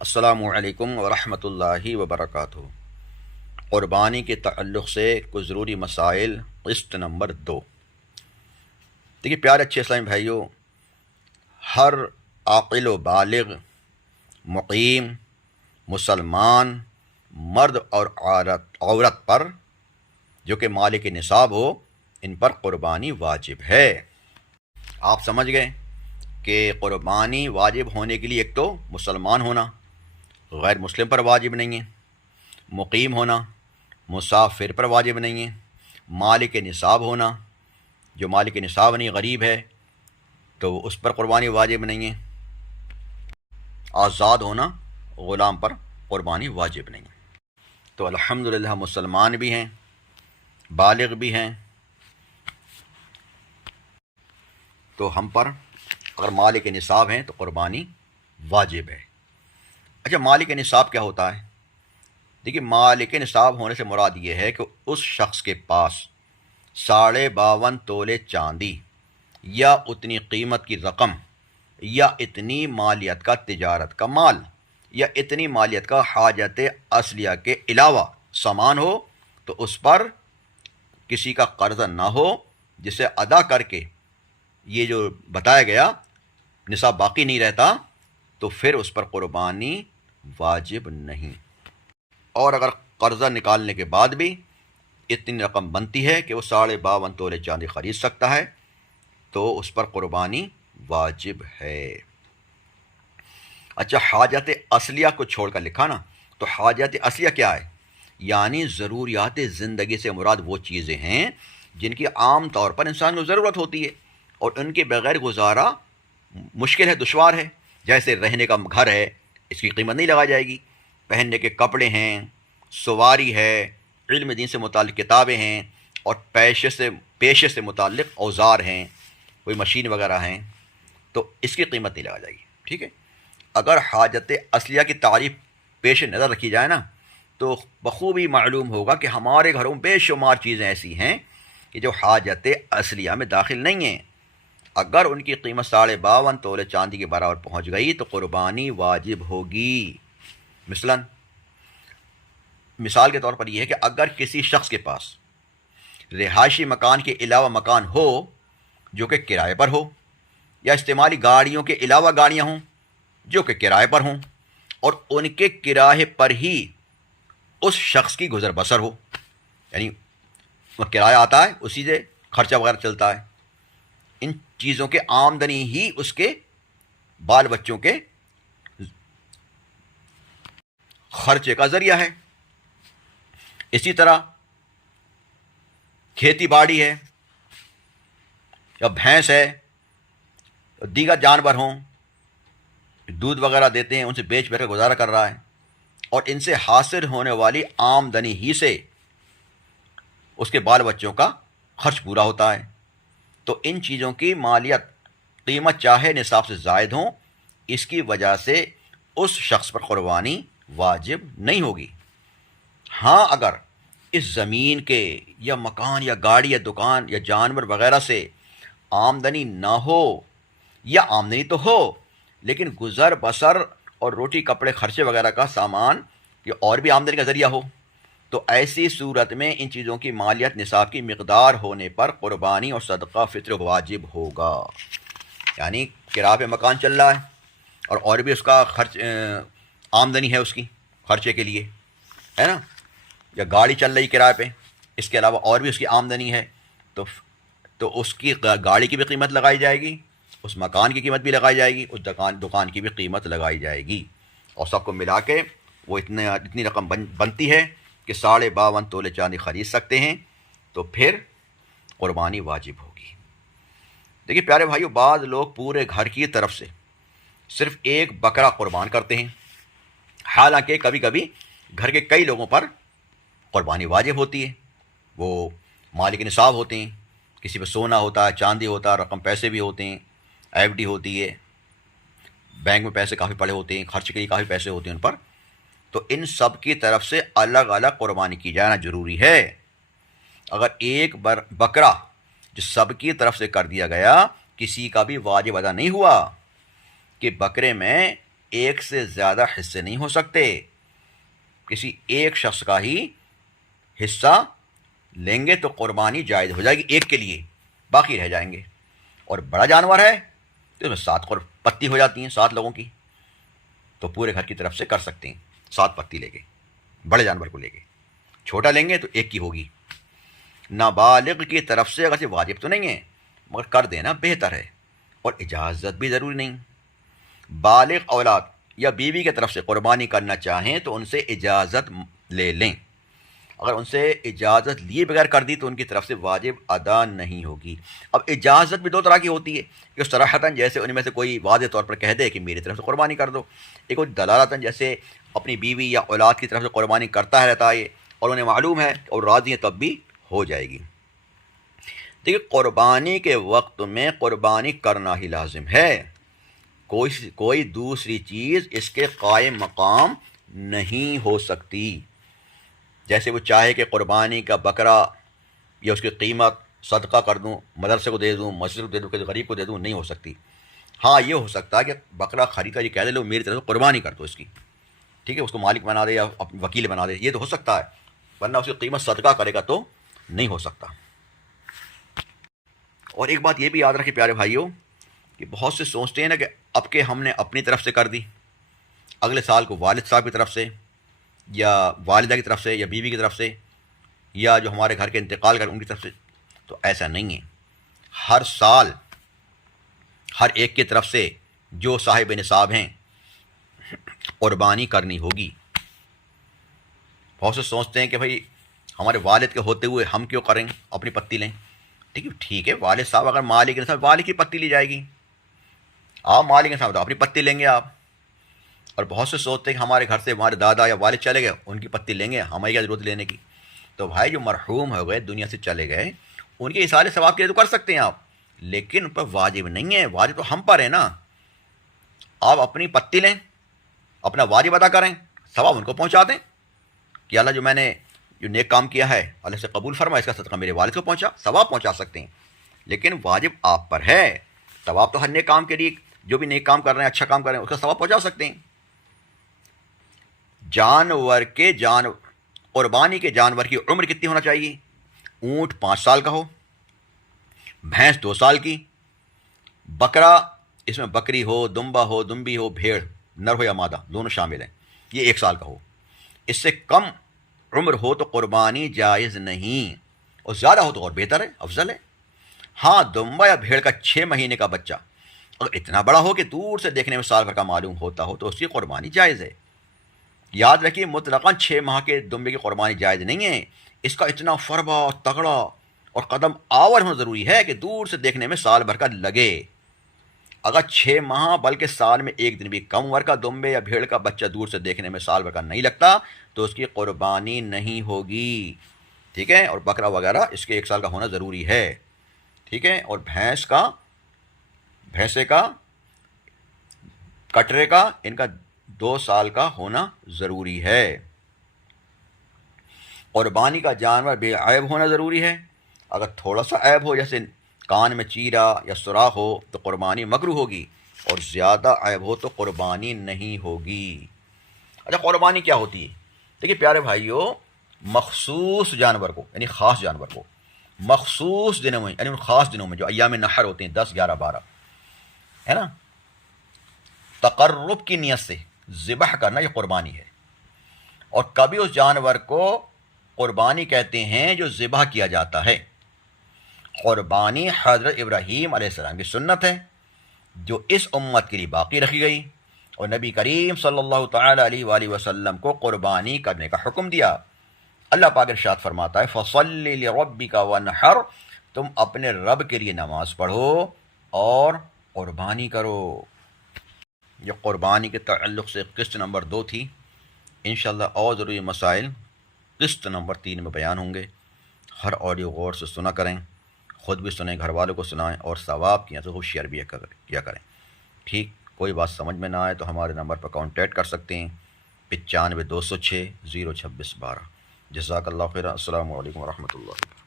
السلام علیکم ورحمۃ اللہ وبرکاتہ۔ قربانی کے تعلق سے کچھ ضروری مسائل، قسط نمبر 2۔ دیکھیے پیارے اچھے اسلامی بھائیوں، ہر عاقل و بالغ مقیم مسلمان مرد اور عورت پر جو کہ مالک نصاب ہو، ان پر قربانی واجب ہے۔ آپ سمجھ گئے کہ قربانی واجب ہونے کے لیے ایک تو مسلمان ہونا، غیر مسلم پر واجب نہیں ہے، مقیم ہونا، مسافر پر واجب نہیں ہے، مالک نصاب ہونا، جو مالک نصاب نہیں غریب ہے تو اس پر قربانی واجب نہیں ہے، آزاد ہونا، غلام پر قربانی واجب نہیں ہے۔ تو الحمدللہ مسلمان بھی ہیں، بالغ بھی ہیں، تو ہم پر اگر مالک نصاب ہیں تو قربانی واجب ہے۔ اچھا، مالک نصاب کیا ہوتا ہے؟ دیکھیے، مالک نصاب ہونے سے مراد یہ ہے کہ اس شخص کے پاس 52.5 تولے چاندی یا اتنی قیمت کی رقم یا اتنی مالیت کا تجارت کا مال یا اتنی مالیت کا حاجت اصلیہ کے علاوہ سامان ہو، تو اس پر کسی کا قرض نہ ہو جسے ادا کر کے یہ جو بتایا گیا نصاب باقی نہیں رہتا، تو پھر اس پر قربانی واجب نہیں۔ اور اگر قرضہ نکالنے کے بعد بھی اتنی رقم بنتی ہے کہ وہ 52.5 تولے چاندی خرید سکتا ہے، تو اس پر قربانی واجب ہے۔ اچھا، حاجت اصلیہ کو چھوڑ کر لکھا نا، تو حاجت اصلیہ کیا ہے؟ یعنی ضروریات زندگی سے مراد وہ چیزیں ہیں جن کی عام طور پر انسان کو ضرورت ہوتی ہے اور ان کے بغیر گزارا مشکل ہے، دشوار ہے۔ جیسے رہنے کا گھر ہے، اس کی قیمت نہیں لگائی جائے گی، پہننے کے کپڑے ہیں، سواری ہے، علم دین سے متعلق کتابیں ہیں، اور پیشے سے متعلق اوزار ہیں، کوئی مشین وغیرہ ہیں، تو اس کی قیمت نہیں لگائی جائے گی، ٹھیک ہے۔ اگر حاجت اصلیہ کی تعریف پیش نظر رکھی جائے نا، تو بخوبی معلوم ہوگا کہ ہمارے گھروں میں بے شمار چیزیں ایسی ہیں کہ جو حاجت اصلیہ میں داخل نہیں ہیں۔ اگر ان کی قیمت 52.5 تولے چاندی کے برابر پہنچ گئی تو قربانی واجب ہوگی۔ مثال کے طور پر یہ ہے کہ اگر کسی شخص کے پاس رہائشی مکان کے علاوہ مکان ہو جو کہ کرائے پر ہو، یا استعمالی گاڑیوں کے علاوہ گاڑیاں ہوں جو کہ کرائے پر ہوں، اور ان کے کرائے پر ہی اس شخص کی گزر بسر ہو، یعنی وہ کرایہ آتا ہے، اسی سے خرچہ وغیرہ چلتا ہے، ان چیزوں کے آمدنی ہی اس کے بال بچوں کے خرچے کا ذریعہ ہے۔ اسی طرح کھیتی باڑی ہے، یا بھینس ہے، دیگر جانور ہوں، دودھ وغیرہ دیتے ہیں، ان سے بیچ کر گزارا کر رہا ہے، اور ان سے حاصل ہونے والی آمدنی ہی سے اس کے بال بچوں کا خرچ پورا ہوتا ہے، تو ان چیزوں کی مالیت قیمت چاہے نصاب سے زائد ہوں، اس کی وجہ سے اس شخص پر قربانی واجب نہیں ہوگی۔ ہاں، اگر اس زمین کے یا مکان یا گاڑی یا دکان یا جانور وغیرہ سے آمدنی نہ ہو، یا آمدنی تو ہو لیکن گزر بسر اور روٹی کپڑے خرچے وغیرہ کا سامان یا اور بھی آمدنی کا ذریعہ ہو، تو ایسی صورت میں ان چیزوں کی مالیت نصاب کی مقدار ہونے پر قربانی اور صدقہ فطر واجب ہوگا۔ یعنی کرایہ پہ مکان چل رہا ہے اور بھی اس کا خرچ آمدنی ہے اس کی خرچے کے لیے، ہے نا، یا گاڑی چل رہی کرایہ پہ، اس کے علاوہ اور بھی اس کی آمدنی ہے، تو اس کی گاڑی کی بھی قیمت لگائی جائے گی، اس مکان کی قیمت بھی لگائی جائے گی، اس دکان کی بھی قیمت لگائی جائے گی، اور سب کو ملا کے وہ اتنی رقم بنتی ہے کہ 52.5 تولے چاندی خرید سکتے ہیں، تو پھر قربانی واجب ہوگی۔ دیکھیے پیارے بھائیو، بعض لوگ پورے گھر کی طرف سے صرف ایک بکرا قربان کرتے ہیں، حالانکہ کبھی کبھی گھر کے کئی لوگوں پر قربانی واجب ہوتی ہے، وہ مالک نصاب ہوتے ہیں، کسی پہ سونا ہوتا ہے، چاندی ہوتا ہے، رقم پیسے بھی ہوتے ہیں، ایف ڈی ہوتی ہے، بینک میں پیسے کافی پڑے ہوتے ہیں، خرچ کے لیے کافی پیسے ہوتے ہیں ان پر، تو ان سب کی طرف سے الگ الگ قربانی کی جانا ضروری ہے۔ اگر ایک بکرا جو سب کی طرف سے کر دیا گیا، کسی کا بھی واجب ادا نہیں ہوا کہ بکرے میں ایک سے زیادہ حصے نہیں ہو سکتے، کسی ایک شخص کا ہی حصہ لیں گے تو قربانی جائز ہو جائے گی ایک کے لیے، باقی رہ جائیں گے۔ اور بڑا جانور ہے تو اس میں 7 پتی ہو جاتی ہیں 7 لوگوں کی، تو پورے گھر کی طرف سے کر سکتے ہیں 7 پتی لے کے، بڑے جانور کو لے کے۔ چھوٹا لیں گے تو ایک کی ہوگی۔ نابالغ کی طرف سے اگرچہ واجب تو نہیں ہے مگر کر دینا بہتر ہے، اور اجازت بھی ضروری نہیں۔ بالغ اولاد یا بیوی کی طرف سے قربانی کرنا چاہیں تو ان سے اجازت لے لیں، اگر ان سے اجازت لیے بغیر کر دی تو ان کی طرف سے واجب ادا نہیں ہوگی۔ اب اجازت بھی 2 طرح کی ہوتی ہے، کہ صراحتاً جیسے ان میں سے کوئی واضح طور پر کہہ دے کہ میری طرف سے قربانی کر دو، ایک دلالتاً جیسے اپنی بیوی یا اولاد کی طرف سے قربانی کرتا ہے رہتا ہے اور انہیں معلوم ہے اور راضی ہیں تب بھی ہو جائے گی۔ دیکھیے قربانی کے وقت میں قربانی کرنا ہی لازم ہے، کوئی دوسری چیز اس کے قائم مقام نہیں ہو سکتی۔ جیسے وہ چاہے کہ قربانی کا بکرا یا اس کی قیمت صدقہ کر دوں، مدرسے کو دے دوں، مسجد کو دے دوں، کسی غریب کو دے دوں، نہیں ہو سکتی۔ ہاں یہ ہو سکتا ہے کہ بکرا خریدا یہ کہہ دے لو میری طرف سے قربانی کر دو اس کی، ٹھیک ہے، اس کو مالک بنا دے یا وکیل بنا دے، یہ تو ہو سکتا ہے، ورنہ اس کی قیمت صدقہ کرے گا تو نہیں ہو سکتا۔ اور ایک بات یہ بھی یاد رکھیں پیارے بھائیوں کہ بہت سے سوچتے ہیں نا کہ اب کہ ہم نے اپنی طرف سے کر دی، اگلے سال کو والد صاحب کی طرف سے یا والدہ کی طرف سے یا بیوی کی طرف سے یا جو ہمارے گھر کے انتقال کر ان کی طرف سے، تو ایسا نہیں ہے۔ ہر سال ہر ایک کی طرف سے جو صاحب نصاب ہیں قربانی کرنی ہوگی۔ بہت سے سوچتے ہیں کہ بھائی ہمارے والد کے ہوتے ہوئے ہم کیوں کریں، اپنی پتی لیں، ٹھیک ہے، والد صاحب اگر مالک نصاب والد کی پتی لی جائے گی، آپ مالک نصاب تو اپنی پتی لیں گے آپ۔ اور بہت سے سوچتے ہیں کہ ہمارے گھر سے ہمارے دادا یا والد چلے گئے ان کی پتی لیں گے، ہمیں کیا ضرورت لینے کی۔ تو بھائی جو مرحوم ہو گئے دنیا سے چلے گئے ان کے اصالے ثواب کے لیے تو کر سکتے ہیں آپ، لیکن ان پر واجب نہیں ہے، واجب تو ہم پر ہے نا۔ آپ اپنی پتی لیں، اپنا واجب ادا کریں، ثواب ان کو پہنچا دیں کہ اللہ جو میں نے جو نیک کام کیا ہے اللہ سے قبول فرما، اس کا صدقہ میرے والد کو پہنچا، ثواب پہنچا سکتے ہیں، لیکن واجب آپ پر ہے۔ ثواب تو ہر نیک کام کے لیے، جو بھی نیک کام کر رہے ہیں، اچھا کام کر رہے ہیں، اس کا ثواب پہنچا سکتے ہیں۔ قربانی کے جانور کی عمر کتنی ہونا چاہیے؟ اونٹ 5 سال کا ہو، بھینس 2 سال کی، بکرا اس میں بکری ہو، دمبا ہو، دمبی ہو، بھیڑ نر ہو یا مادہ دونوں شامل ہیں، یہ 1 سال کا ہو۔ اس سے کم عمر ہو تو قربانی جائز نہیں، اور زیادہ ہو تو اور بہتر ہے، افضل ہے۔ ہاں دمبا یا بھیڑ کا 6 مہینے کا بچہ اگر اتنا بڑا ہو کہ دور سے دیکھنے میں سال بھر کا معلوم ہوتا ہو تو اس کی قربانی جائز ہے۔ یاد رکھیے مطلقاً 6 ماہ کے دمبے کی قربانی جائز نہیں ہے، اس کا اتنا فربا تگڑا اور قدم آور ہونا ضروری ہے کہ دور سے دیکھنے میں سال بھر کا لگے۔ اگر 6 ماہ بلکہ سال میں 1 دن بھی کم عمر کا دمبے یا بھیڑ کا بچہ دور سے دیکھنے میں سال بھر کا نہیں لگتا تو اس کی قربانی نہیں ہوگی، ٹھیک ہے۔ اور بکرا وغیرہ اس کے 1 سال کا ہونا ضروری ہے، ٹھیک ہے۔ اور بھینسے کا، کٹرے کا، ان کا 2 سال کا ہونا ضروری ہے۔ قربانی کا جانور بے عیب ہونا ضروری ہے، اگر تھوڑا سا عیب ہو جیسے کان میں چیرا یا سوراخ ہو تو قربانی مکروہ ہوگی، اور زیادہ عیب ہو تو قربانی نہیں ہوگی۔ اچھا قربانی کیا ہوتی ہے؟ دیکھیے پیارے بھائیوں، مخصوص جانور کو یعنی خاص جانور کو مخصوص دنوں میں، یعنی ان خاص دنوں میں جو ایام نحر ہوتے ہیں 10، 11، 12 ہے نا، تقرب کی نیت سے ذبح کرنا یہ قربانی ہے۔ اور کبھی اس جانور کو قربانی کہتے ہیں جو ذبح کیا جاتا ہے۔ قربانی حضرت ابراہیم علیہ السلام کی سنت ہے جو اس امت کے لیے باقی رکھی گئی، اور نبی کریم صلی اللہ تعالی علیہ وآلہ وسلم کو قربانی کرنے کا حکم دیا۔ اللہ پاک ارشاد فرماتا ہے فَصَلِّ لِرَبِّكَ وَانْحَرْ، تم اپنے رب کے لیے نماز پڑھو اور قربانی کرو۔ یہ قربانی کے تعلق سے قسط نمبر 2 تھی، انشاءاللہ اور ضروری مسائل قسط نمبر 3 میں بیان ہوں گے۔ ہر آڈیو غور سے سنا کریں، خود بھی سنیں، گھر والوں کو سنائیں، اور ثواب کی تو شیئر بھی کیا کریں، ٹھیک۔ کوئی بات سمجھ میں نہ آئے تو ہمارے نمبر پر کانٹیکٹ کر سکتے ہیں 95 206 026 12۔ جزاک اللہ خیر، السلام علیکم ورحمۃ اللہ۔